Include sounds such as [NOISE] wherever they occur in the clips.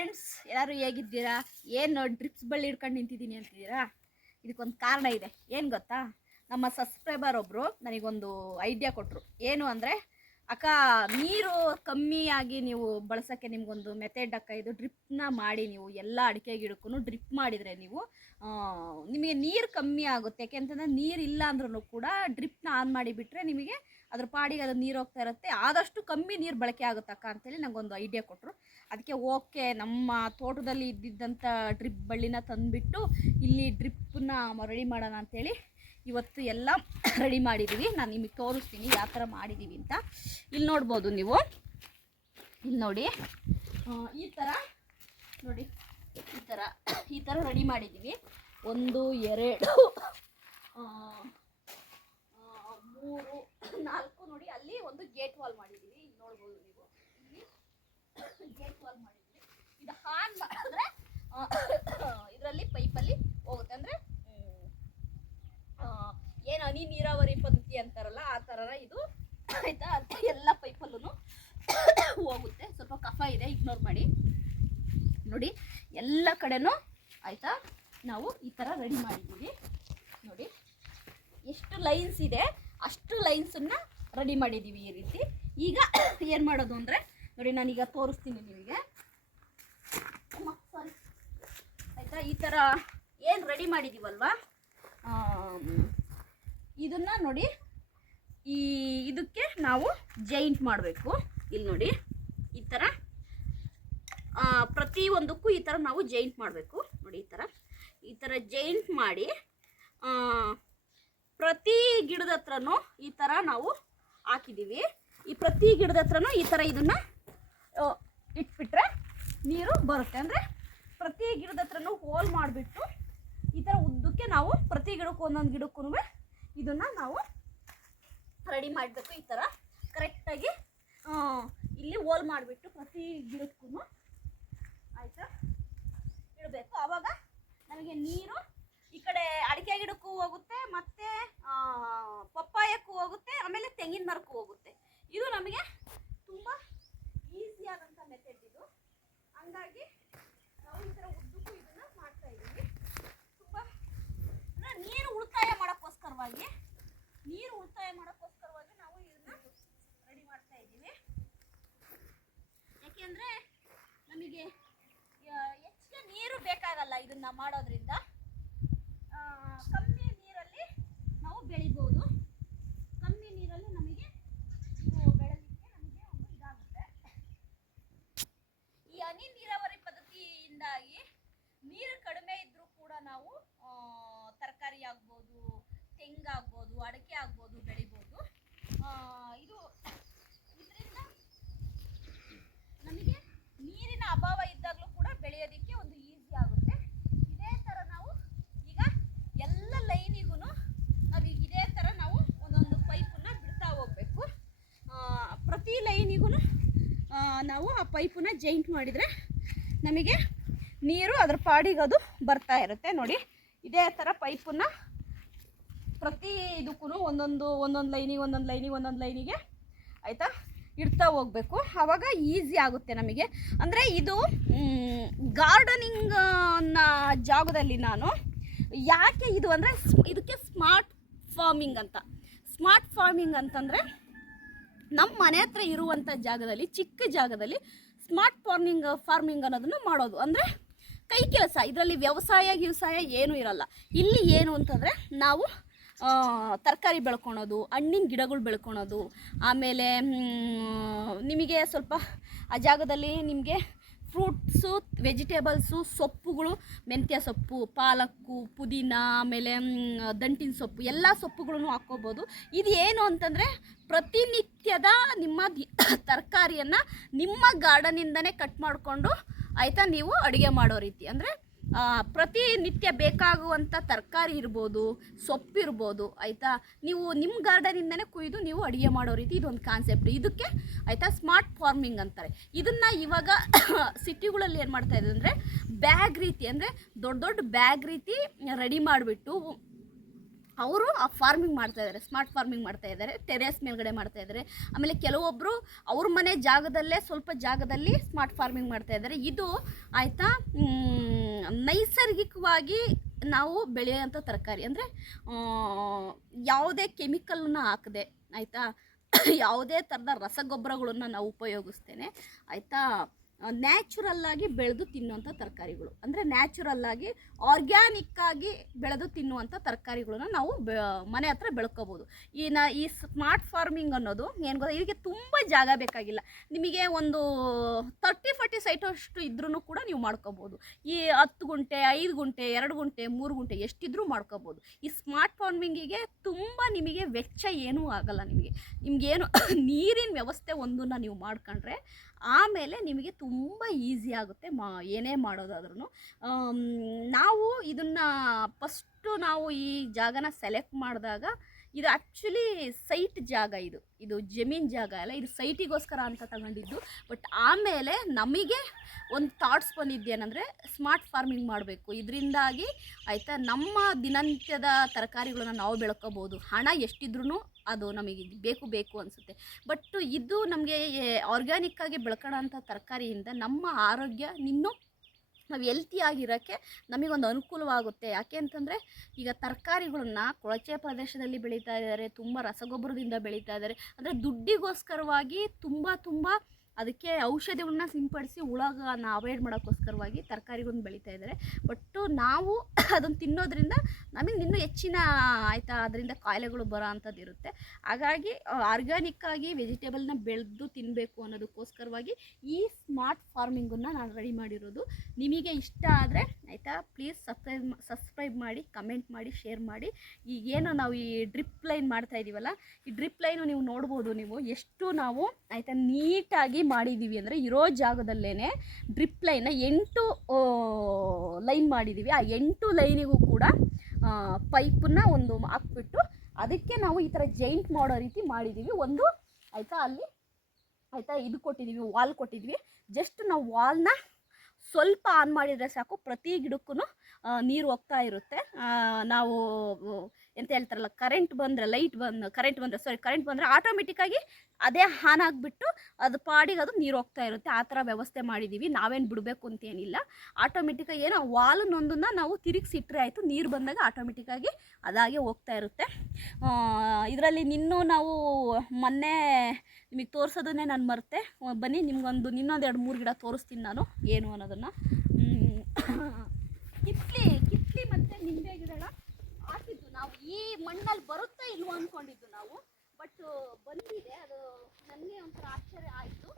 Friends ಎಲ್ಲರೂ ಹೇಗಿದ್ದೀರಾ? ಏನು ಡ್ರಿಪ್ಸ್ ಬಳ್ಳಿ ಹಿಡ್ಕೊಂಡು ನಿಂತಿದ್ದೀನಿ ಅಂತಿದ್ದೀರಾ? ಇದಕ್ಕೊಂದು ಕಾರಣ ಇದೆ. ಏನು ಗೊತ್ತಾ? ನಮ್ಮ ಸಬ್ಸ್ಕ್ರೈಬರ್ ಒಬ್ಬರು ನನಗೊಂದು ಐಡಿಯಾ ಕೊಟ್ಟರು ಏನು ಅಂದರೆ, ಅಕ್ಕ, ನೀರು ಕಮ್ಮಿಯಾಗಿ ನೀವು ಬಳಸೋಕ್ಕೆ ನಿಮಗೊಂದು ಮೆಥಡ್ ಅಕ್ಕ, ಇದು ಡ್ರಿಪ್ನ ಮಾಡಿ ನೀವು ಎಲ್ಲ ಅಡಿಕೆ ಗಿಡಕ್ಕೂ ಡ್ರಿಪ್ ಮಾಡಿದರೆ ನೀವು ನಿಮಗೆ ನೀರು ಕಮ್ಮಿ ಆಗುತ್ತೆ. ಯಾಕೆಂತಂದರೆ ನೀರು ಇಲ್ಲ ಅಂದ್ರೂ ಕೂಡ ಡ್ರಿಪ್ನ ಆನ್ ಮಾಡಿಬಿಟ್ರೆ ನಿಮಗೆ ಅದ್ರ ಪಾಡಿಗೆ ಅದು ನೀರು ಹೋಗ್ತಾ ಇರುತ್ತೆ. ಆದಷ್ಟು ಕಮ್ಮಿ ನೀರು ಬಳಕೆ ಆಗುತ್ತಕ್ಕ ಅಂತೇಳಿ ನನಗೊಂದು ಐಡಿಯಾ ಕೊಟ್ಟರು ಅದಕ್ಕೆ ಓಕೆ, ನಮ್ಮ ತೋಟದಲ್ಲಿ ಇದ್ದಿದ್ದಂಥ ಡ್ರಿಪ್ ಬಳ್ಳಿನ ತಂದುಬಿಟ್ಟು ಇಲ್ಲಿ ಡ್ರಿಪ್ಪನ್ನ ರೆಡಿ ಮಾಡೋಣ ಅಂತೇಳಿ ಇವತ್ತು ಎಲ್ಲ [COUGHS] ರೆಡಿ ಮಾಡಿದ್ದೀವಿ ನಾನು ನಿಮಗೆ ತೋರಿಸ್ತೀನಿ ಯಾವ ಥರ ಮಾಡಿದ್ದೀವಿ ಅಂತ. ಇಲ್ಲಿ ನೋಡ್ಬೋದು ನೀವು. ಇಲ್ಲಿ ನೋಡಿ. ಈ ಥರ ನೋಡಿ. [COUGHS] ಈ ಥರ ಈ ಥರ ರೆಡಿ ಮಾಡಿದ್ದೀವಿ ಒಂದು, ಎರಡು ಮೂರು, ನಾಲ್ಕು ನೋಡಿ, ಅಲ್ಲಿ ಒಂದು ಗೇಟ್ ವಾಲ್ ಮಾಡಿದ್ದೀವಿ. ಇಲ್ಲಿ ನೋಡ್ಬೋದು ನೀವು. ಗೇಟ್ ವಾಲ್ ಮಾಡಿದ್ದೀವಿ. ಇದು ಹಾನ್ ಮಾಡಿದ್ರೆ ಇದರಲ್ಲಿ ಪೈಪಲ್ಲಿ ಹೋಗುತ್ತೆ. ಅಂದರೆ ಏನು ಹನಿ ನೀರಾವರಿ ಪದ್ಧತಿ ಅಂತಾರಲ್ಲ, ಆ ಥರ ಇದು. ಆಯಿತಾ? ಅದು ಎಲ್ಲ ಪೈಪಲ್ಲೂ ಹೋಗುತ್ತೆ. ಸ್ವಲ್ಪ ಕಫ ಇದೆ ಇಗ್ನೋರ್ ಮಾಡಿ. ನೋಡಿ, ಎಲ್ಲ ಕಡೆನೂ ಆಯಿತಾ? ನಾವು ಈ ಥರ ರೆಡಿ ಮಾಡಿದ್ದೀವಿ. ನೋಡಿ, ಎಷ್ಟು ಲೈನ್ಸ್ ಇದೆ. ಅಷ್ಟು ಲೈನ್ಸನ್ನು ರೆಡಿ ಮಾಡಿದ್ದೀವಿ ಈ ರೀತಿ. ಈಗ [COUGHS] ಏನು ಮಾಡೋದು ಅಂದರೆ, ನೋಡಿ ನಾನೀಗ ತೋರಿಸ್ತೀನಿ ನಿಮಗೆ. ಆಯಿತಾ? ಈ ಥರ ಏನು ರೆಡಿ ಮಾಡಿದ್ದೀವಲ್ವಾ ಇದನ್ನು ನೋಡಿ, ಈ ಇದಕ್ಕೆ ನಾವು ಜೈಂಟ್ ಮಾಡಬೇಕು. ಇಲ್ಲಿ ನೋಡಿ, ಈ ಥರ ಪ್ರತಿಯೊಂದಕ್ಕೂ ಈ ಥರ ನಾವು ಜೈಂಟ್ ಮಾಡಬೇಕು. ನೋಡಿ ಈ ಥರ ಈ ಥರ ಜೈಂಟ್ ಮಾಡಿ ಪ್ರತಿ ಗಿಡದ ಹತ್ರನೂ ಈ ಥರ ನಾವು ಹಾಕಿದ್ದೀವಿ ಈ ಪ್ರತಿ ಗಿಡದ ಹತ್ರನೂ ಈ ಥರ ಇದನ್ನು ಇಟ್ಬಿಟ್ರೆ ನೀರು ಬರುತ್ತೆ. ಅಂದರೆ ಪ್ರತಿ ಗಿಡದ ಹತ್ರನೂ ಹೋಲ್ ಮಾಡಿಬಿಟ್ಟು ಈ ಥರ ಉದ್ದಕ್ಕೆ ನಾವು ಪ್ರತಿ ಗಿಡಕ್ಕೂ ಒಂದೊಂದು ಗಿಡಕ್ಕೂ ಇದನ್ನು ನಾವು ರೆಡಿ ಮಾಡಬೇಕು. ಈ ಥರ ಕರೆಕ್ಟಾಗಿ ಇಲ್ಲಿ ಹೋಲ್ ಮಾಡಿಬಿಟ್ಟು ಪ್ರತಿ ಗಿಡಕ್ಕೂ ಆಯಿತಾ ಇಡಬೇಕು. ಆವಾಗ ನಮಗೆ ನೀರು ಈ ಕಡೆ ಅಡಿಕೆ ಗಿಡಕ್ಕೂ ಹೋಗುತ್ತೆ, ಮತ್ತೆ ಪಪ್ಪಾಯಕ್ಕೂ ಹೋಗುತ್ತೆ, ಆಮೇಲೆ ತೆಂಗಿನ ಮರಕ್ಕೂ ಹೋಗುತ್ತೆ. ಇದು ನಮಗೆ ತುಂಬ ಈಸಿಯಾದಂಥ ಮೆಥಡ್ ಇದು. ಹಂಗಾಗಿ ನಾವು ಈ ಥರ ಉದ್ದಕ್ಕೂ ಇದನ್ನು ಮಾಡ್ತಾ ಇದ್ದೀವಿ. ತುಂಬ, ಅಂದರೆ ನೀರು ಉಳಿತಾಯ ಮಾಡೋಕ್ಕೋಸ್ಕರವಾಗಿ, ನೀರು ಉಳಿತಾಯ ಮಾಡೋಕ್ಕೋಸ್ಕರವಾಗಿ ನಾವು ಇದನ್ನ ರೆಡಿ ಮಾಡ್ತಾ ಇದ್ದೀವಿ. ಯಾಕೆಂದರೆ ನಮಗೆ ಹೆಚ್ಚಿಗೆ ನೀರು ಬೇಕಾಗಲ್ಲ ಇದನ್ನ ಮಾಡೋದ್ರಿಂದ ಆ, ಕಮ್ಮಿ ನೀರಲ್ಲಿ ನಾವು ಬೆಳಿಬೋದು. ಕಮ್ಮಿ ನೀರಲ್ಲಿ ನಮಗೆ ಬೆಳೆಯಲಿಕ್ಕೆ ನಮಗೆ ಒಂದು ಇದಾಗುತ್ತೆ. ಈ ಹನಿ ನೀರಾವರಿ ಪದ್ಧತಿಯಿಂದಾಗಿ ನೀರು ಕಡಿಮೆ ಇದ್ರೂ ಕೂಡ ನಾವು ತರಕಾರಿ ಆಗ್ಬೋದು ತೆಂಗಾಗ್ಬೋದು ಅಡಿಕೆ ಆಗ್ಬೋದು, ಬೆಳಿಬೋದು. ಇದು ಇದರಿಂದ ನಮಗೆ ನೀರಿನ ಅಭಾವ ಇದ್ದಾಗಲೂ ಕೂಡ ಬೆಳೆಯೋದಕ್ಕೆ ಒಂದು ಈಸಿ ಆಗುತ್ತೆ ಇದೇ ಥರ ನಾವು ಈಗ ಎಲ್ಲ ಲೈನಿಗೂ ನಾವೀಗ ಇದೇ ಥರ ನಾವು ಒಂದೊಂದು ಪೈಪನ್ನ ಬಿಡ್ತಾ ಹೋಗಬೇಕು ಪ್ರತಿ ಲೈನಿಗೂ ನಾವು ಆ ಪೈಪನ್ನ ಜೈಂಟ್ ಮಾಡಿದರೆ ನಮಗೆ ನೀರು ಅದ್ರ ಪಾಡಿಗೆ ಅದು ಬರ್ತಾ ಇರುತ್ತೆ ನೋಡಿ. ಇದೇ ಥರ ಪೈಪನ್ನ ಪ್ರತಿ ಇದಕ್ಕೂ ಒಂದೊಂದು ಒಂದೊಂದು ಲೈನಿಗೆ ಒಂದೊಂದು ಲೈನಿಗೆ ಒಂದೊಂದು ಲೈನಿಗೆ ಆಯಿತಾ ಇಡ್ತಾ ಹೋಗಬೇಕು. ಆವಾಗ ಈಸಿ ಆಗುತ್ತೆ ನಮಗೆ. ಅಂದರೆ ಇದು ಗಾರ್ಡನಿಂಗ್ ಜಾಗದಲ್ಲಿ ನಾನು ಯಾಕೆ ಇದು ಅಂದರೆ, ಇದಕ್ಕೆ ಸ್ಮಾರ್ಟ್ ಫಾರ್ಮಿಂಗ್ ಅಂತ. ಸ್ಮಾರ್ಟ್ ಫಾರ್ಮಿಂಗ್ ಅಂತಂದರೆ ನಮ್ಮ ಮನೆ ಹತ್ರ ಇರುವಂಥ ಜಾಗದಲ್ಲಿ, ಚಿಕ್ಕ ಜಾಗದಲ್ಲಿ ಸ್ಮಾರ್ಟ್ ಫಾರ್ಮಿಂಗ್ ಫಾರ್ಮಿಂಗ್ ಅನ್ನೋದನ್ನು ಮಾಡೋದು. ಅಂದರೆ ಕೈ ಕೆಲಸ. ಇದರಲ್ಲಿ ವ್ಯವಸಾಯ ವ್ಯವಸಾಯ ಏನೂ ಇರಲ್ಲ. ಇಲ್ಲಿ ಏನು ಅಂತಂದರೆ ನಾವು ತರಕಾರಿ ಬೆಳ್ಕೊಳೋದು, ಹಣ್ಣಿನ ಗಿಡಗಳು ಬೆಳ್ಕೊಳೋದು, ಆಮೇಲೆ ನಿಮಗೆ ಸ್ವಲ್ಪ ಆ ಜಾಗದಲ್ಲಿ ನಿಮಗೆ ಫ್ರೂಟ್ಸು, ವೆಜಿಟೇಬಲ್ಸು, ಸೊಪ್ಪುಗಳು, ಮೆಂತ್ಯ ಸೊಪ್ಪು, ಪಾಲಕ್ಕು, ಪುದೀನ, ಆಮೇಲೆ ದಂಟಿನ ಸೊಪ್ಪು, ಎಲ್ಲ ಸೊಪ್ಪುಗಳನ್ನು ಹಾಕ್ಕೋಬೋದು. ಇದು ಏನು ಅಂತಂದರೆ ಪ್ರತಿನಿತ್ಯದ ನಿಮ್ಮ [COUGHS] ತರಕಾರಿಯನ್ನು ನಿಮ್ಮ ಗಾರ್ಡನಿಂದನೇ ಕಟ್ ಮಾಡಿಕೊಂಡು ಆಯಿತಾ ನೀವು ಅಡುಗೆ ಮಾಡೋ ರೀತಿ. ಅಂದರೆ ಪ್ರತಿನಿತ್ಯ ಬೇಕಾಗುವಂಥ ತರಕಾರಿ ಇರ್ಬೋದು ಸೊಪ್ಪಿರ್ಬೋದು ಆಯಿತಾ? ನೀವು ನಿಮ್ಮ ಗಾರ್ಡನಿಂದನೇ ಕುಯ್ದು ನೀವು ಅಡುಗೆ ಮಾಡೋ ರೀತಿ ಇದೊಂದು ಕಾನ್ಸೆಪ್ಟ್ ಇದಕ್ಕೆ ಆಯಿತಾ ಸ್ಮಾರ್ಟ್ ಫಾರ್ಮಿಂಗ್ ಅಂತಾರೆ. ಇದನ್ನು ಇವಾಗ [COUGHS] ಸಿಟಿಗಳಲ್ಲಿ ಏನು ಮಾಡ್ತಾ ಇದ್ದಾರೆ ಅಂದರೆ ಬ್ಯಾಗ್ ರೀತಿ, ಅಂದರೆ ದೊಡ್ಡ ದೊಡ್ಡ ಬ್ಯಾಗ್ ರೀತಿ ರೆಡಿ ಮಾಡಿಬಿಟ್ಟು ಅವರು ಆ ಫಾರ್ಮಿಂಗ್ ಮಾಡ್ತಾ ಇದ್ದಾರೆ ಸ್ಮಾರ್ಟ್ ಫಾರ್ಮಿಂಗ್ ಮಾಡ್ತಾ ಇದ್ದಾರೆ ಟೆರೇಸ್ ಮೇಲ್ಗಡೆ ಮಾಡ್ತಾ ಇದ್ದಾರೆ ಆಮೇಲೆ ಕೆಲವೊಬ್ಬರು ಅವ್ರ ಮನೆ ಜಾಗದಲ್ಲೇ ಸ್ವಲ್ಪ ಜಾಗದಲ್ಲಿ ಸ್ಮಾರ್ಟ್ ಫಾರ್ಮಿಂಗ್ ಮಾಡ್ತಾ ಇದ್ದಾರೆ ಇದು ಆಯಿತಾ ನೈಸರ್ಗಿಕವಾಗಿ ನಾವು ಬೆಳೆಯೋಂಥ ತರಕಾರಿ. ಅಂದರೆ ಯಾವುದೇ ಕೆಮಿಕಲ್ನ ಹಾಕದೆ, ಆಯಿತಾ? ಯಾವುದೇ ಥರದ ರಸಗೊಬ್ಬರಗಳನ್ನು ನಾವು ಉಪಯೋಗಿಸ್ತೇನೆ. ಆಯಿತಾ? ನ್ಯಾಚುರಲ್ ಆಗಿ ಬೆಳೆದು ತಿನ್ನುವಂಥ ತರಕಾರಿಗಳು. ಅಂದರೆ ನ್ಯಾಚುರಲ್ ಆಗಿ ಆರ್ಗ್ಯಾನಿಕ್ ಆಗಿ ಬೆಳೆದು ತಿನ್ನುವಂಥ ತರಕಾರಿಗಳನ್ನ ನಾವು ಮನೆ ಹತ್ರ ಬೆಳ್ಕೋಬೋದು. ಈ ನ, ಈ ಸ್ಮಾರ್ಟ್ ಫಾರ್ಮಿಂಗ್ ಅನ್ನೋದು ಏನು ಗೊತ್ತಾ ಇದಕ್ಕೆ ತುಂಬ ಜಾಗ ಬೇಕಾಗಿಲ್ಲ. ನಿಮಗೆ ಒಂದು ತರ್ಟಿ ಫಾರ್ಟಿ ಸೈಟ್ ಅಷ್ಟು ಇದ್ರೂ ಕೂಡ ನೀವು ಮಾಡ್ಕೋಬೋದು. ಈ ಹತ್ತು ಗುಂಟೆ, ಐದು ಗುಂಟೆ, ಎರಡು ಗುಂಟೆ, ಮೂರು ಗುಂಟೆ ಎಷ್ಟಿದ್ರೂ ಮಾಡ್ಕೋಬೋದು. ಈ ಸ್ಮಾರ್ಟ್ ಫಾರ್ಮಿಂಗಿಗೆ ತುಂಬ ನಿಮಗೆ ವೆಚ್ಚ ಏನೂ ಆಗಲ್ಲ ನಿಮಗೆ. ನಿಮಗೇನು [COUGHS] ನೀರಿನ ವ್ಯವಸ್ಥೆ ಒಂದನ್ನು ನೀವು ಮಾಡ್ಕೊಂಡ್ರೆ ಆಮೇಲೆ ನಿಮಗೆ ತುಂಬ ಈಸಿ ಆಗುತ್ತೆ ಮಾ, ಏನೇ ಮಾಡೋದಾದ್ರೂ ನಾವು ಇದನ್ನು ಫಸ್ಟು ನಾವು ಈ ಜಾಗನ ಸೆಲೆಕ್ಟ್ ಮಾಡಿದಾಗ ಇದು ಆ್ಯಕ್ಚುಲಿ ಸೈಟ್ ಜಾಗ ಇದು. ಇದು ಜಮೀನ್ ಜಾಗ ಅಲ್ಲ, ಇದು ಸೈಟಿಗೋಸ್ಕರ ಅಂತ ತಗೊಂಡಿದ್ದು. ಬಟ್ ಆಮೇಲೆ ನಮಗೆ ಒಂದು ಥಾಟ್ಸ್ ಬಂದಿದ್ದೇನೆಂದರೆ ಸ್ಮಾರ್ಟ್ ಫಾರ್ಮಿಂಗ್ ಮಾಡಬೇಕು. ಇದರಿಂದಾಗಿ ಆಯಿತಾ ನಮ್ಮ ದಿನನಿತ್ಯದ ತರಕಾರಿಗಳನ್ನ ನಾವು ಬೆಳ್ಕೋಬೋದು. ಹಣ ಎಷ್ಟಿದ್ರೂ ಅದು ನಮಗೆ ಬೇಕು ಬೇಕು ಅನಿಸುತ್ತೆ. ಬಟ್ ಇದು ನಮಗೆ ಆರ್ಗ್ಯಾನಿಕ್ಕಾಗಿ ಬೆಳ್ಕೊಳ್ಳೋಂಥ ತರಕಾರಿಯಿಂದ ನಮ್ಮ ಆರೋಗ್ಯ ಇನ್ನೂ ನಾವು ಹೆಲ್ತಿಯಾಗಿರೋಕ್ಕೆ ನಮಗೊಂದು ಅನುಕೂಲವಾಗುತ್ತೆ. ಯಾಕೆ ಅಂತಂದರೆ, ಈಗ ತರಕಾರಿಗಳನ್ನ ಕೊಳಚೆ ಪ್ರದೇಶದಲ್ಲಿ ಬೆಳೀತಾ ಇದ್ದಾರೆ, ತುಂಬ ರಸಗೊಬ್ಬರದಿಂದ ಬೆಳೀತಾ ಇದ್ದಾರೆ. ಅಂದರೆ ದುಡ್ಡಿಗೋಸ್ಕರವಾಗಿ ತುಂಬ ತುಂಬ ಅದಕ್ಕೆ ಔಷಧಿಗಳನ್ನ ಸಿಂಪಡಿಸಿ ಹುಳಗಳನ್ನ ಅವಾಯ್ಡ್ ಮಾಡೋಕ್ಕೋಸ್ಕರವಾಗಿ ತರಕಾರಿಗಳನ್ನ ಬೆಳೀತಾ ಇದ್ದಾರೆ ಒಟ್ಟು ನಾವು [COUGHS] ಅದನ್ನು ತಿನ್ನೋದ್ರಿಂದ ನಮಗೆ ಇನ್ನೂ ಹೆಚ್ಚಿನ ಆಯಿತಾ ಅದರಿಂದ ಕಾಯಿಲೆಗಳು ಬರೋ ಅಂಥದ್ದು ಇರುತ್ತೆ. ಹಾಗಾಗಿ ಆರ್ಗ್ಯಾನಿಕ್ ಆಗಿ ವೆಜಿಟೇಬಲ್ನ ಬೆಳೆದು ತಿನ್ನಬೇಕು ಅನ್ನೋದಕ್ಕೋಸ್ಕರವಾಗಿ ಈ ಸ್ಮಾರ್ಟ್ ಫಾರ್ಮಿಂಗನ್ನು ನಾನು ರೆಡಿ ಮಾಡಿರೋದು. ನಿಮಗೆ ಇಷ್ಟ ಆದರೆ ಆಯಿತಾ ಪ್ಲೀಸ್ ಸಬ್ಸ್ಕ್ರೈಬ್ ಸಬ್ಸ್ಕ್ರೈಬ್ ಮಾಡಿ ಕಮೆಂಟ್ ಮಾಡಿ ಶೇರ್ ಮಾಡಿ. ಈಗ ಏನು ನಾವು ಈ ಡ್ರಿಪ್ ಲೈನ್ ಮಾಡ್ತಾ ಇದ್ದೀವಲ್ಲ ಈ ಡ್ರಿಪ್ ಲೈನು ನೀವು ನೋಡ್ಬೋದು ನೀವು. ಎಷ್ಟು ನಾವು ಆಯಿತಾ ನೀಟಾಗಿ ಮಾಡಿದ್ದೀವಿ ಅಂದರೆ ಇರೋ ಜಾಗದಲ್ಲೇ ಡ್ರಿಪ್ ಲೈನ್ನ ಎಂಟು ಲೈನ್ ಮಾಡಿದ್ದೀವಿ ಆ ಎಂಟು ಲೈನಿಗೂ ಕೂಡ ಪೈಪನ್ನ ಒಂದು ಹಾಕ್ಬಿಟ್ಟು ಅದಕ್ಕೆ ನಾವು ಈ ಥರ ಜೈಂಟ್ ಮಾಡೋ ರೀತಿ ಮಾಡಿದ್ದೀವಿ ಒಂದು ಆಯಿತಾ ಅಲ್ಲಿ, ಆಯಿತಾ ಇದು ಕೊಟ್ಟಿದ್ದೀವಿ ವಾಲ್ ಕೊಟ್ಟಿದ್ವಿ. ಜಸ್ಟ್ ನಾವು ವಾಲ್ನ ಸ್ವಲ್ಪ ಆನ್ ಮಾಡಿದರೆ ಸಾಕು. ಪ್ರತಿ ಗಿಡಕ್ಕೂ ನೀರು ಹೋಗ್ತಾ ಇರುತ್ತೆ. ನಾವು ಎಂತ ಹೇಳ್ತಾರಲ್ಲ ಕರೆಂಟ್ ಬಂದರೆ ಲೈಟ್ ಬಂದು ಕರೆಂಟ್ ಬಂದರೆ ಸಾರಿ ಕರೆಂಟ್ ಬಂದರೆ ಆಟೋಮೆಟಿಕ್ಕಾಗಿ ಅದೇ ಹಾನ್ ಆಗಿಬಿಟ್ಟು ಅದು ಪಾಡಿಗೆ ಅದು ನೀರು ಹೋಗ್ತಾ ಇರುತ್ತೆ. ಆ ಥರ ವ್ಯವಸ್ಥೆ ಮಾಡಿದ್ದೀವಿ ನಾವೇನು ಬಿಡಬೇಕು ಅಂತೇನಿಲ್ಲ ಆಟೋಮೆಟಿಕ್ಕಾಗಿ ಏನೋ ವಾಲನ್ನೊಂದನ್ನು ನಾವು ತಿರುಗಿಸಿಟ್ರೆ ಆಯಿತು, ನೀರು ಬಂದಾಗ ಆಟೋಮೆಟಿಕ್ಕಾಗಿ ಅದಾಗೆ ಹೋಗ್ತಾ ಇರುತ್ತೆ. ಇದರಲ್ಲಿ ನಿನ್ನೂ ನಾವು ಮೊನ್ನೆ ನಿಮಗೆ ತೋರಿಸೋದನ್ನೇ ನಾನು ಮರೆತೆ. ಬನ್ನಿ, ನಿಮ್ಗೊಂದು, ನಿನ್ನೊಂದು ಎರಡು ಮೂರು ಗಿಡ ತೋರಿಸ್ತೀನಿ ನಾನು. ಏನು ಅನ್ನೋದನ್ನು. ಕಿತ್ಲಿ [COUGHS] ಕಿತ್ಲಿ ಮತ್ತು ನಿಂಬೆ ಗಿಡನ ಹಾಕಿದ್ದು ನಾವು ಈ ಮಣ್ಣಲ್ಲಿ ಬರುತ್ತಾ ಇಲ್ವೋ ಅಂದ್ಕೊಂಡಿದ್ದು ನಾವು. ಬಟ್ ಬಂದಿದೆ. ಅದು ನನಗೆ ಒಂಥರ ಆಶ್ಚರ್ಯ ಆಯಿತು.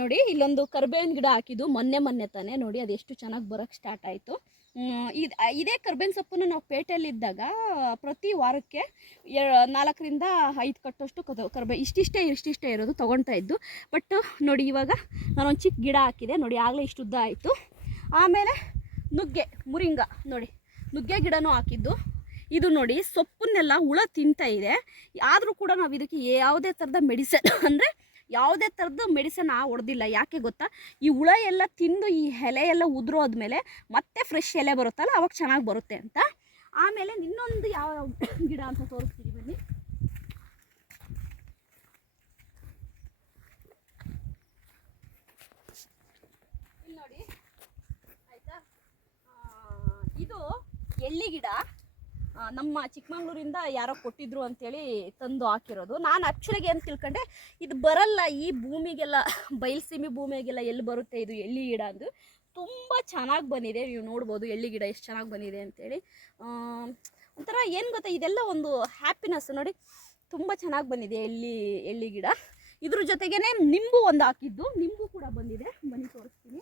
ನೋಡಿ, ಇಲ್ಲೊಂದು ಕರ್ಬೇವಿನ ಗಿಡ ಹಾಕಿದ್ದು ಮೊನ್ನೆ ಮೊನ್ನೆ ತಾನೆ. ನೋಡಿ, ಅದು ಎಷ್ಟು ಚೆನ್ನಾಗಿ ಬರೋಕ್ಕೆ ಸ್ಟಾರ್ಟ್ ಆಯಿತು. ಇದು, ಇದೇ ಕರ್ಬೇವಿನ ಸೊಪ್ಪನ್ನು ನಾವು ಪೇಟೆಯಲ್ಲಿದ್ದಾಗ ಪ್ರತಿ ವಾರಕ್ಕೆ ನಾಲ್ಕರಿಂದ ಐದು ಕಟ್ಟೋಷ್ಟು ಕದ, ಕರ್ಬೇ, ಇಷ್ಟಿಷ್ಟೇ ಇಷ್ಟಿಷ್ಟೇ ಇರೋದು ತೊಗೊಳ್ತಾ ಇದ್ದು. ಬಟ್ ನೋಡಿ, ಇವಾಗ ನಾನೊಂದು ಚಿಕ್ಕ ಗಿಡ ಹಾಕಿದೆ. ನೋಡಿ, ಆಗಲೇ ಇಷ್ಟು ಉದ್ದ ಆಯಿತು. ಆಮೇಲೆ ನುಗ್ಗೆ, ಮುರಿಂಗ, ನೋಡಿ. ನುಗ್ಗೆ ಗಿಡನೂ ಹಾಕಿದ್ದು. ಇದು ನೋಡಿ ಸೊಪ್ಪನ್ನೆಲ್ಲ ಹುಳ ತಿಂತಾ ಇದೆ. ಆದರೂ ಕೂಡ ನಾವು ಇದಕ್ಕೆ ಯಾವುದೇ ಥರದ ಮೆಡಿಸನ್ [LAUGHS] ಅಂದರೆ ಯಾವುದೇ ಥರದ್ದು ಮೆಡಿಸನ್ ಆ ಹೊಡೆದಿಲ್ಲ. ಯಾಕೆ ಗೊತ್ತಾ? ಈ ಹುಳ ಎಲ್ಲ ತಿಂದು ಈ ಎಲೆ ಎಲ್ಲ ಉದುರೋದ್ಮೇಲೆ ಮತ್ತೆ ಫ್ರೆಶ್ ಎಲೆ ಬರುತ್ತಲ್ಲ, ಅವಾಗ ಚೆನ್ನಾಗಿ ಬರುತ್ತೆ ಅಂತ. ಆಮೇಲೆ ಇನ್ನೊಂದು ಯಾವ [COUGHS] ಗಿಡ ಅಂತ ತೋರಿಸ್ತೀನಿ ಬನ್ನಿ ಇಲ್ಲಿ ನೋಡಿ ಆಯ್ತಾ ಆ, ಇದು ಎಳ್ಳಿ ಗಿಡ ನಮ್ಮ ಚಿಕ್ಕಮಂಗ್ಳೂರಿಂದ ಯಾರೋ ಕೊಟ್ಟಿದ್ರು ಅಂತೇಳಿ ತಂದು ಹಾಕಿರೋದು. ನಾನು ಆ್ಯಕ್ಚುಲಿಗೆ ಏನು ತಿಳ್ಕೊಂಡೆ, ಇದು ಬರಲ್ಲ, ಈ ಭೂಮಿಗೆಲ್ಲ, ಬಯಲ್ಸೀಮೆ ಭೂಮಿಗೆಲ್ಲ ಎಲ್ಲಿ ಬರುತ್ತೆ ಇದು ಎಳ್ಳಿ ಗಿಡ ಅಂದು. ತುಂಬ ಚೆನ್ನಾಗಿ ಬಂದಿದೆ, ನೀವು ನೋಡ್ಬೋದು ಎಳ್ಳಿ ಗಿಡ ಎಷ್ಟು ಚೆನ್ನಾಗಿ ಬಂದಿದೆ ಅಂತೇಳಿ. ಒಂಥರ ಏನು ಗೊತ್ತಾ, ಇದೆಲ್ಲ ಒಂದು ಹ್ಯಾಪಿನೆಸ್ ನೋಡಿ, ತುಂಬ ಚೆನ್ನಾಗಿ ಬಂದಿದೆ ಎಳ್ಳಿ ಎಳ್ಳಿ ಗಿಡ. ಇದ್ರ ಜೊತೆಗೇ ನಿಂಬು ಒಂದು ಹಾಕಿದ್ದು. ನಿಂಬು ಕೂಡ ಬಂದಿದೆ. ಬನ್ನಿ ತೋರಿಸ್ತೀನಿ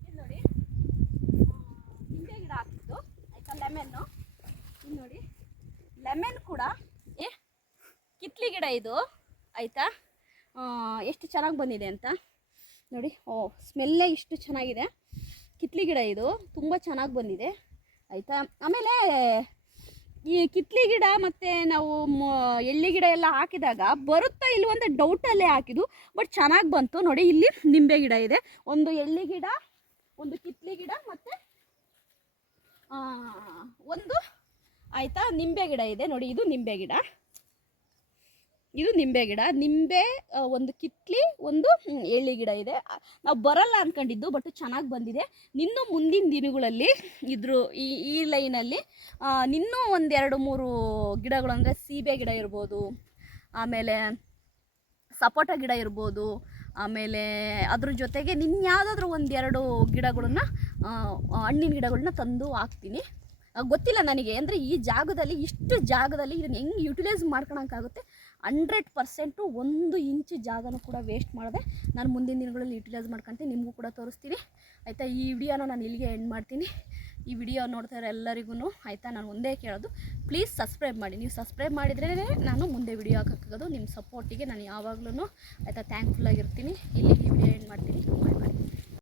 ಇಲ್ಲಿ ನೋಡಿ ಆ, ನಿಂಬೆ ಗಿಡ ಹಾಕಿದ್ದು ಆಯ್ತಾ ಲೆಮನ್ನು ನೋಡಿ. ಲೆಮೆನ್ ಕೂಡ, ಏ, ಕಿತ್ಲಿ ಗಿಡ ಇದು. ಆಯಿತಾ? ಎಷ್ಟು ಚೆನ್ನಾಗಿ ಬಂದಿದೆ ಅಂತ. ನೋಡಿ, ಓ ಸ್ಮೆಲ್ಲೇ ಇಷ್ಟು ಚೆನ್ನಾಗಿದೆ. ಕಿತ್ಲಿ ಗಿಡ ಇದು, ತುಂಬ ಚೆನ್ನಾಗಿ ಬಂದಿದೆ. ಆಯಿತಾ? ಆಮೇಲೆ, ಈ ಕಿತ್ಲಿ ಗಿಡ ಮತ್ತು ನಾವು ಎಳ್ಳಿ ಗಿಡ ಎಲ್ಲ ಹಾಕಿದಾಗ ಬರುತ್ತಾ ಇಲ್ವ ಅಂತ ಡೌಟಲ್ಲೇ ಹಾಕಿದ್ದು. ಬಟ್ ಚೆನ್ನಾಗಿ ಬಂತು. ನೋಡಿ, ಇಲ್ಲಿ ನಿಂಬೆ ಗಿಡ ಇದೆ. ಒಂದು ಎಳ್ಳಿ ಗಿಡ, ಒಂದು ಕಿತ್ಲಿ ಗಿಡ ಮತ್ತು ಒಂದು. ಆಯಿತಾ? ನಿಂಬೆ ಗಿಡ ಇದೆ ನೋಡಿ, ಇದು ನಿಂಬೆ ಗಿಡ. ಇದು ನಿಂಬೆ ಗಿಡ. ನಿಂಬೆ ಒಂದು ಕಿತ್ಲಿ, ಒಂದು ಎಳ್ಳಿ ಗಿಡ ಇದೆ. ನಾವು ಬರಲ್ಲ ಅಂದ್ಕೊಂಡಿದ್ದು ಬಟ್ ಚೆನ್ನಾಗಿ ಬಂದಿದೆ. ನಿನ್ನೂ ಮುಂದಿನ ದಿನಗಳಲ್ಲಿ, ಇದ್ರು, ಈ ಈ ಲೈನಲ್ಲಿ ನಿನ್ನೂ ಒಂದೆರಡು ಮೂರು ಗಿಡಗಳು ಅಂದರೆ ಸೀಬೆ ಗಿಡ ಇರ್ಬೋದು, ಆಮೇಲೆ ಸಪೋಟ ಗಿಡ ಇರ್ಬೋದು ಆಮೇಲೆ ಅದ್ರ ಜೊತೆಗೆ ನಿನ್ಯಾವುದಾದ್ರೂ ಒಂದೆರಡು ಗಿಡಗಳನ್ನ ಆ, ಹಣ್ಣಿನ ಗಿಡಗಳನ್ನ ತಂದು ಹಾಕ್ತೀನಿ. ಗೊತ್ತಿಲ್ಲ ನನಗೆ ಅಂದರೆ ಈ ಜಾಗದಲ್ಲಿ ಇಷ್ಟು ಜಾಗದಲ್ಲಿ ಇದನ್ನು ಹೆಂಗೆ ಯುಟಿಲೈಸ್ ಮಾಡ್ಕೊಳಕ್ಕಾಗುತ್ತೆ ಹಂಡ್ರೆಡ್ ಪರ್ಸೆಂಟು ಒಂದು ಇಂಚು ಜಾಗನೂ ಕೂಡ ವೇಸ್ಟ್ ಮಾಡದೆ ನಾನು ಮುಂದಿನ ದಿನಗಳಲ್ಲಿ ಯುಟಿಲೈಸ್ ಮಾಡ್ಕೊತೀನಿ ನಿಮಗೂ ಕೂಡ ತೋರಿಸ್ತೀನಿ. ಆಯಿತಾ ಈ ವಿಡಿಯೋನ ನಾನು ಇಲ್ಲಿಗೆ ಎಂಡ್ ಮಾಡ್ತೀನಿ. ಈ ವಿಡಿಯೋ ನೋಡ್ತಾ ಇರೋ ಎಲ್ಲರಿಗೂ ಆಯಿತಾ? ನಾನು ಒಂದೇ ಕೇಳೋದು. ಪ್ಲೀಸ್ ಸಬ್ಸ್ಕ್ರೈಬ್ ಮಾಡಿ. ನೀವು ಸಬ್ಸ್ಕ್ರೈಬ್ ಮಾಡಿದ್ರೇ ನಾನು ಮುಂದೆ ವಿಡಿಯೋ ಹಾಕೋದು ನಿಮ್ಮ ಸಪೋರ್ಟಿಗೆ ನಾನು ಯಾವಾಗಲೂ ಆಯಿತಾ ಥ್ಯಾಂಕ್ಫುಲ್ ಆಗಿರ್ತೀನಿ. ಇಲ್ಲಿಗೆ ಈ ವಿಡಿಯೋ ಏನು ಮಾಡ್ತೀನಿ.